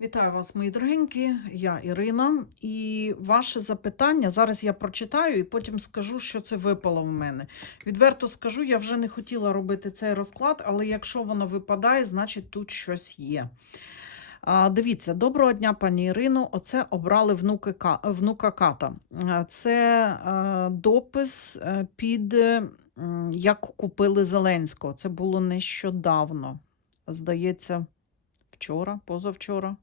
Вітаю вас, мої дорогенькі. Я Ірина. І ваше запитання зараз я прочитаю і потім скажу, що це випало в мене. Відверто скажу, я вже не хотіла робити цей розклад, але якщо воно випадає, значить тут щось є. Дивіться, доброго дня, пані Ірино. Оце обрали внуки, внука Ката. Це допис е, під е, як купили Зеленського. Це було нещодавно. Здається, вчора, позавчора,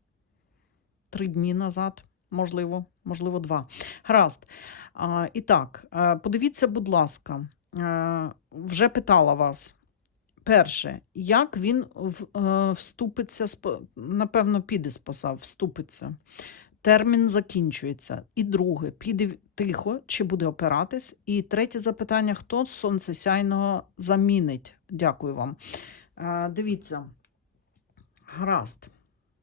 три дні назад, можливо, можливо, два. Гаразд. І так, е, подивіться, будь ласка, е, вже питала вас. Перше, як він е, вступиться, напевно, піде з посад, вступиться. Термін закінчується. І друге, піде тихо, чи буде опиратись. І третє запитання: хто сонцесяйного замінить? Дякую вам. Дивіться, гаразд.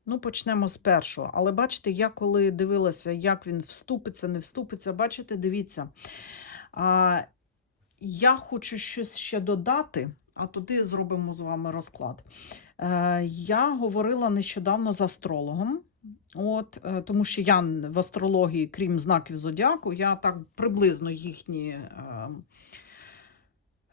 Ну, почнемо з першого. Але бачите, я коли дивилася, як він вступиться, не вступиться, бачите, дивіться. А, я хочу щось ще додати, а туди зробимо з вами розклад. Е, я говорила нещодавно з астрологом. От, е, тому що я в астрології, крім знаків зодіаку, я так приблизно їхні е,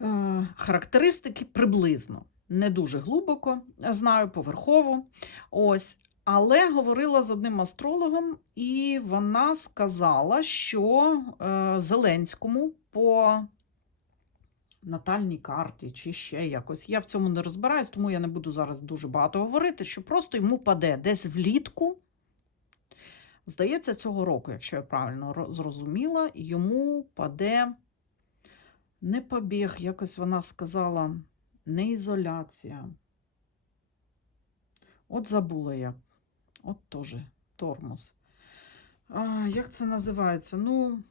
е, характеристики приблизно. Не дуже глибоко знаю, поверхово. Ось. Але говорила з одним астрологом, і вона сказала, що е, Зеленському по натальній карті чи ще якось. Я в цьому не розбираюсь, тому я не буду зараз дуже багато говорити, що просто йому паде десь влітку. Здається, цього року, якщо я правильно зрозуміла, йому паде не побіг, якось вона сказала, не ізоляція. От забула я. От теж тормоз. А, як це називається? Ну,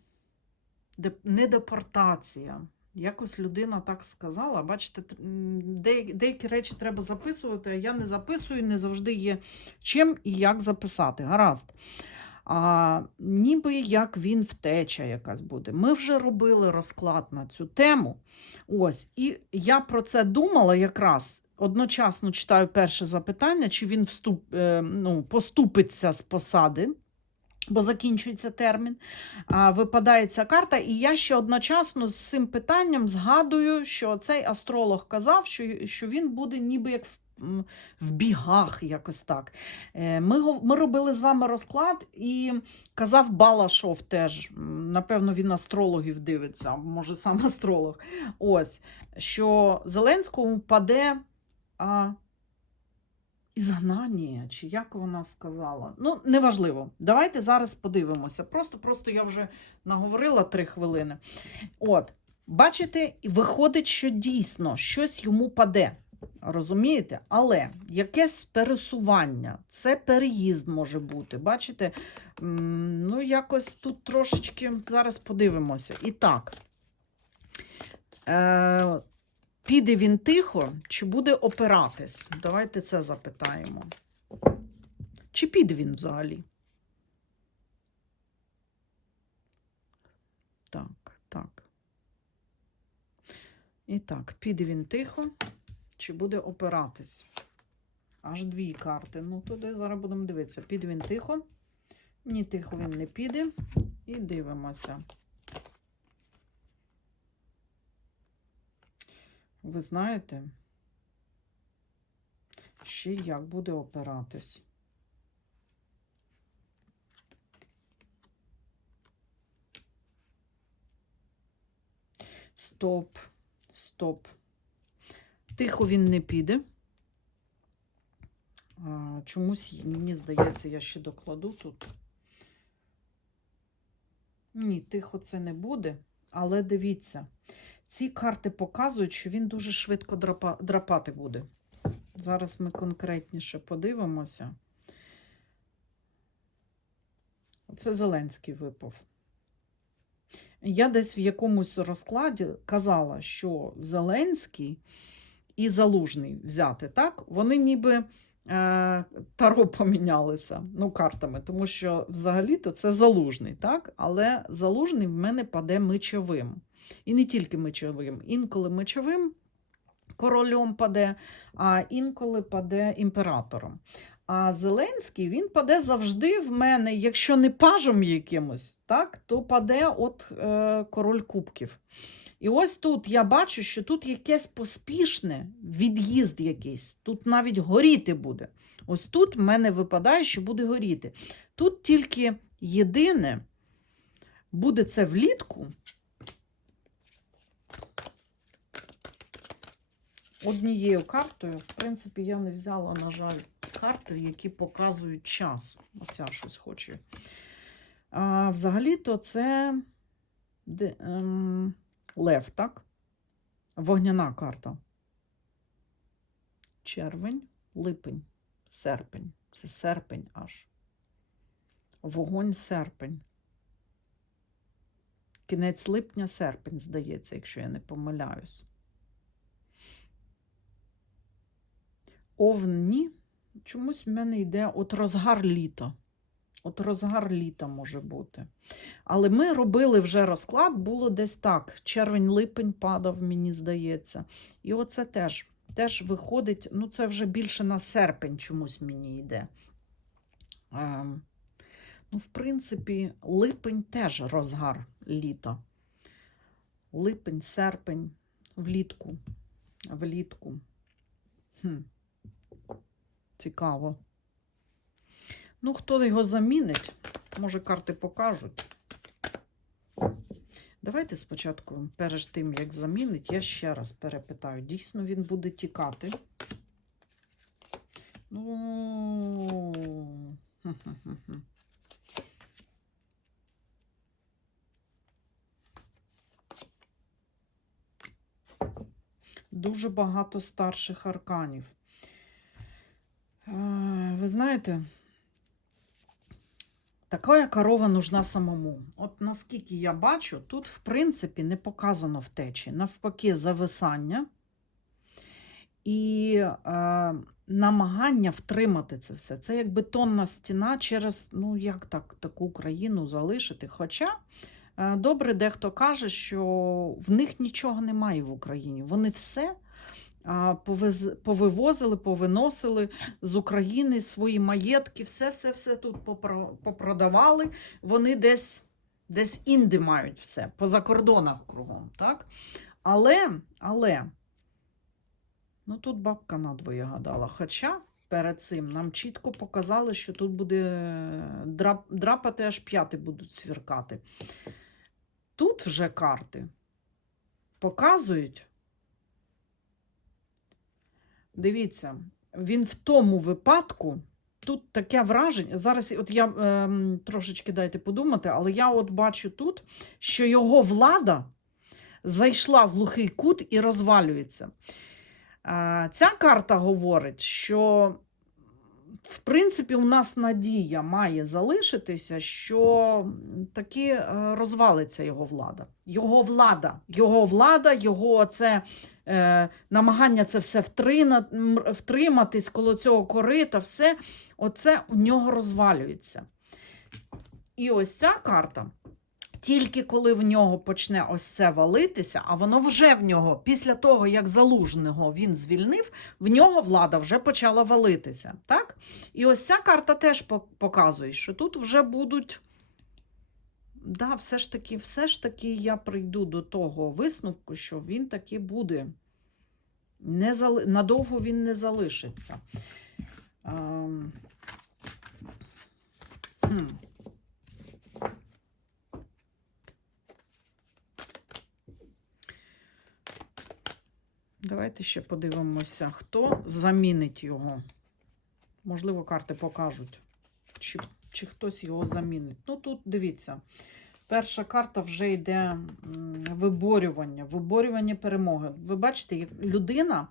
не депортація. Якось людина так сказала. Бачите, деякі, речі треба записувати, а я не записую, не завжди є чим і як записати. Гаразд. А, ніби як він втеча якась буде. Ми вже робили розклад на цю тему. Ось, і я про це думала якраз. Одночасно читаю перше запитання, чи він вступ, е, ну, поступиться з посади, бо закінчується термін. Випадає ця карта, і я ще одночасно з цим питанням згадую, що цей астролог казав, що, що він буде ніби як в, в бігах, якось так. Е, Ми, ми робили з вами розклад, і казав Балашов теж. Напевно, він астрологів дивиться, може сам астролог. Ось, що Зеленському паде а, ізгнання, чи як вона сказала. Ну, неважливо. Давайте зараз подивимося. Просто, просто я вже наговорила три хвилини. От, бачите, виходить, що дійсно щось йому паде. Розумієте? Але якесь пересування, це переїзд може бути. Бачите? Ну, якось тут трошечки зараз подивимося. І так. Е, піде він тихо, чи буде опиратись? Давайте це запитаємо. Чи піде він взагалі? Так, так. І так, піде він тихо, чи буде опиратись? Аж дві карти. Ну, туди зараз будемо дивитися. Піде він тихо. Ні, тихо він не піде. І дивимося. Ви знаєте, ще як буде опиратись. Стоп, стоп. Тихо він не піде. Чомусь мені здається, я ще докладу тут. Ні, тихо це не буде, але дивіться, ці карти показують, що він дуже швидко драпа- драпати буде. Зараз ми конкретніше подивимося. Це Зеленський випав. Я десь в якомусь розкладі казала, що Зеленський і Залужний взяти, так? Вони ніби е, таро помінялися ну, картами, тому що взагалі-то це залужний, так? Але залужний в мене паде мечовим. І не тільки мечовим. Інколи мечовим королем паде, а інколи паде імператором. А Зеленський він паде завжди в мене, якщо не пажом якимось, так, то паде от е, король кубків. І ось тут я бачу, що тут якесь поспішне від'їзд якийсь. Тут навіть горіти буде. Ось тут в мене випадає, що буде горіти. Тут тільки єдине буде це влітку. Однією картою, в принципі, я не взяла, на жаль, карти, які показують час. Оця щось хоче. А, взагалі-то це де, ем, лев, так? Вогняна карта. Червень, липень, серпень. Це серпень аж. Вогонь серпень. Кінець липня, серпень, здається, якщо я не помиляюсь. Овні. Чомусь в мене йде от розгар літа. От розгар літа може бути. Але ми робили вже розклад, було десь так. Червень-липень падав, мені здається. І оце теж теж виходить, ну це вже більше на серпень чомусь мені йде. Ем, ну, в принципі, липень теж розгар літа. Липень, серпень, влітку. Влітку. Хм. Цікаво. Ну, хто його замінить, може, карти покажуть. Давайте спочатку, перед тим, як замінить, я ще раз перепитаю. Дійсно, він буде тікати. Ну. Дуже багато старших арканів. Е, Ви знаєте, така корова нужна самому. От наскільки я бачу, тут, в принципі, не показано втечі. Навпаки, зависання і е, намагання втримати це все. Це як бетонна стіна через, ну, як так, таку країну залишити. Хоча. е, Добре, дехто каже, що в них нічого немає в Україні. Вони все повивозили, повиносили з України свої маєтки, все-все-все тут попродавали. Вони десь, десь інди мають все, по закордонах кругом. Так? Але, але, ну тут бабка надвоє гадала. Хоча перед цим нам чітко показали, що тут буде драп, драпати, аж п'яти будуть свіркати. Тут вже карти показують. Дивіться, він в тому випадку, тут таке враження. Зараз от я ем, трошечки дайте подумати, але я от бачу тут, що його влада зайшла в глухий кут і розвалюється. Е, ця карта говорить, що в принципі, у нас надія має залишитися, що таки е, розвалиться його влада. Його влада, його влада, його це е, намагання це все втриматись коло цього корита, все оце у нього розвалюється. І ось ця карта. Тільки коли в нього почне ось це валитися, а воно вже в нього, після того, як залужного він звільнив, в нього влада вже почала валитися. Так? І ось ця карта теж показує, що тут вже будуть. Да, все ж таки, все ж таки я прийду до того висновку, що він таки буде. Не зали... Надовго він не залишиться. Ем... Давайте ще подивимося, хто замінить його. Можливо, карти покажуть, чи, чи хтось його замінить. Ну, тут дивіться. Перша карта вже йде виборювання, виборювання перемоги. Ви бачите, людина,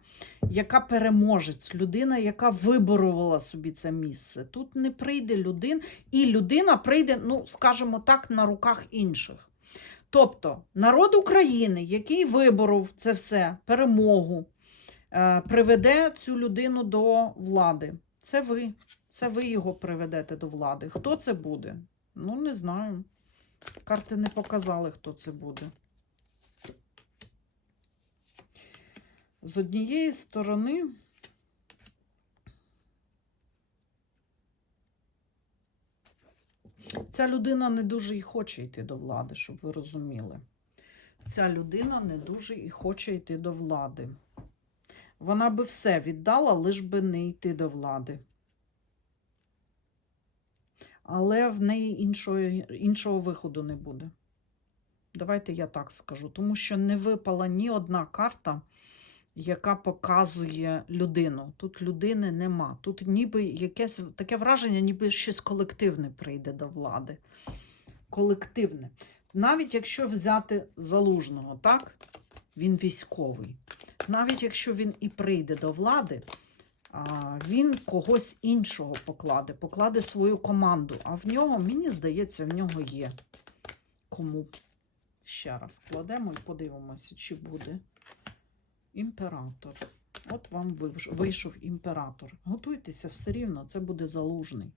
яка переможець, людина, яка виборювала собі це місце. Тут не прийде людина, і людина прийде, ну, скажімо так, на руках інших. Тобто народ України, який виборов це все, перемогу, е, приведе цю людину до влади. Це ви. Це ви його приведете до влади. Хто це буде? Ну, не знаю. Карти не показали, хто це буде. З однієї сторони, Ця людина не дуже і хоче йти до влади, щоб ви розуміли. Ця людина не дуже і хоче йти до влади. Вона би все віддала, лиш би не йти до влади. Але в неї іншого, іншого виходу не буде. Давайте я так скажу. Тому що не випала ні одна карта, яка показує людину. Тут людини нема. Тут ніби якесь таке враження, ніби щось колективне прийде до влади. Колективне. Навіть якщо взяти залужного, так? Він військовий. Навіть якщо він і прийде до влади, він когось іншого покладе, покладе свою команду. А в нього, мені здається, в нього є кому. Ще раз кладемо і подивимося, чи буде імператор. От вам вийшов імператор. Готуйтеся все рівно, це буде залужний.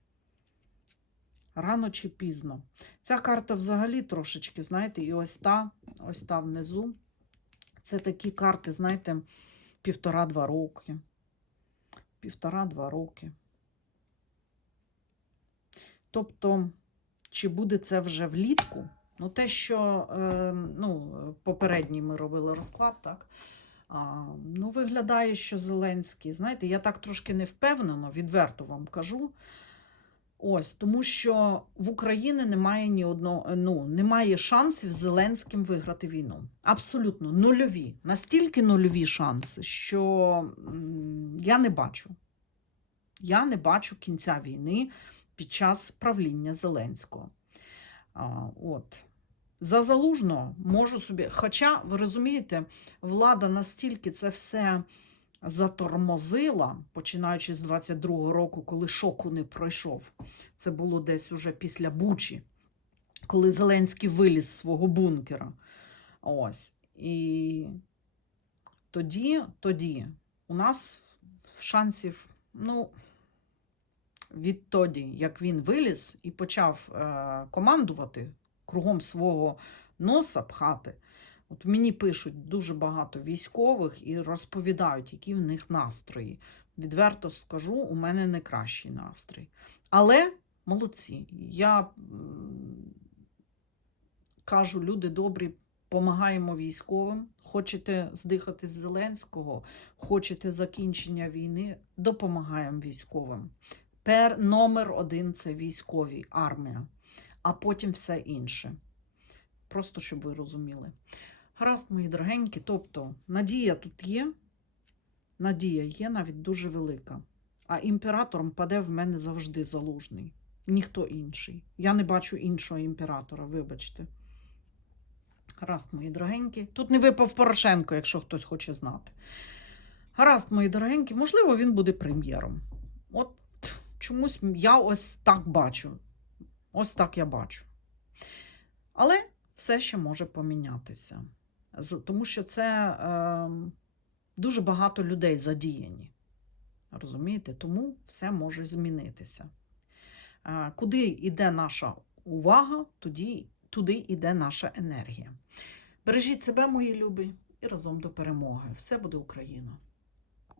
Рано чи пізно. Ця карта взагалі трошечки, знаєте, і ось та, ось та внизу. Це такі карти, знаєте, півтора-два роки. Півтора-два роки. Тобто, чи буде це вже влітку? Ну, те, що е, ну, попередній ми робили розклад, так? А, ну, виглядає, що Зеленський, знаєте, я так трошки не впевнено, відверто вам кажу. Ось, тому що в Україні немає ні одного, ну, немає шансів Зеленським виграти війну. Абсолютно нульові. Настільки нульові шанси, що я не бачу. Я не бачу кінця війни під час правління Зеленського. А, от. За залужного можу собі. Хоча, ви розумієте, влада настільки це все затормозила, починаючи з 22-го року, коли шоку не пройшов. Це було десь уже після Бучі, коли Зеленський виліз з свого бункера. Ось. І тоді, тоді у нас шансів, ну, відтоді, як він виліз і почав е, командувати кругом свого носа пхати. От мені пишуть дуже багато військових і розповідають, які в них настрої. Відверто скажу, у мене не кращий настрій. Але молодці. Я кажу, люди добрі, помагаємо військовим. Хочете здихати з Зеленського, хочете закінчення війни, допомагаємо військовим. Пер номер один це військові, армія, а потім все інше. Просто щоб ви розуміли. Гаразд, мої дорогенькі, тобто надія тут є, надія є навіть дуже велика. А імператором паде в мене завжди залужний. Ніхто інший. Я не бачу іншого імператора, вибачте. Гаразд, мої дорогенькі. Тут не випав Порошенко, якщо хтось хоче знати. Гаразд, мої дорогенькі, можливо, він буде прем'єром. От чомусь я ось так бачу. Ось так я бачу. Але все ще може помінятися. Тому що це е, дуже багато людей задіяні. Розумієте? Тому все може змінитися. Е, куди йде наша увага, тоді, туди йде наша енергія. Бережіть себе, мої любі, і разом до перемоги. Все буде Україна!